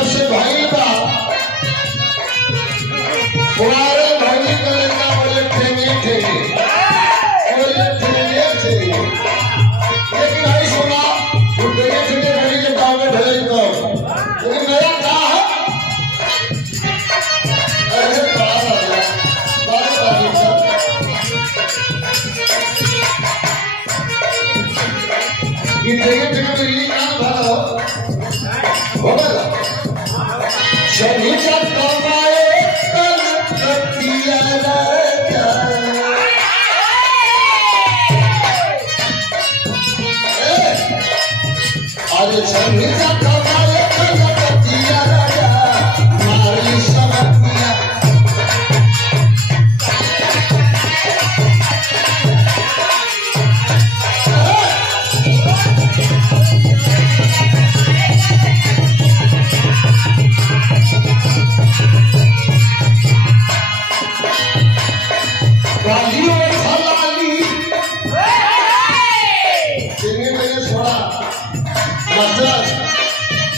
जब से भाई का पुराने भाई का लड़का बोले ठेंगे लेकिन भाई सुना वो ठेंगे भाई के गाँव में भेज दो लेकिन मेरा क्या है अरे ये ठेंगे मेरी काम भला हो गया शनि जब कमाए कल कटिया राजा आज शनि जब कमाए कल कटिया राजा मारी समझिया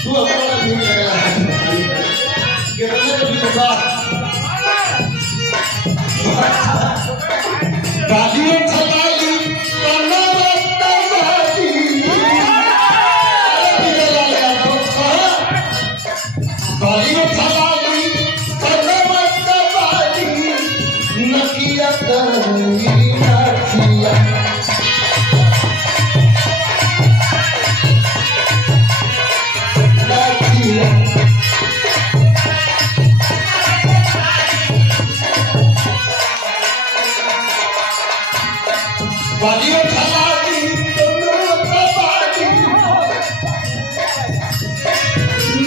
तू हमारा भूल गया गालियों छलाली गालियों छलाली नकिया करूंगी नकिया बालियों खलाती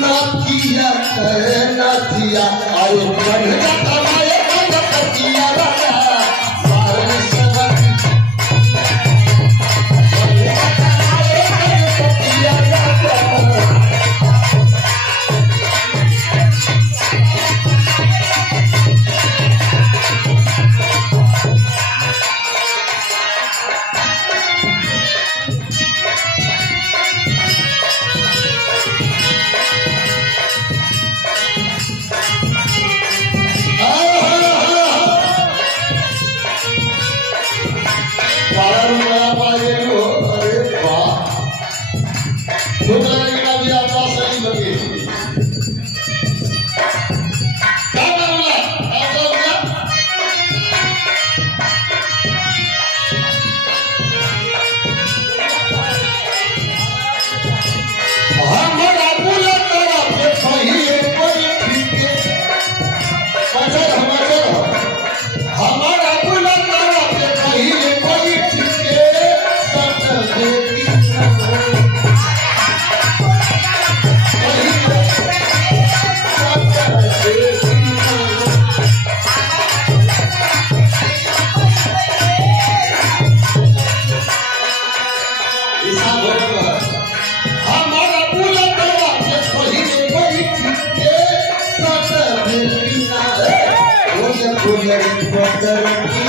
ना किया करे ना किया आयो बढ़ा कमाए ना किया राजा सारे सब किया राजा We're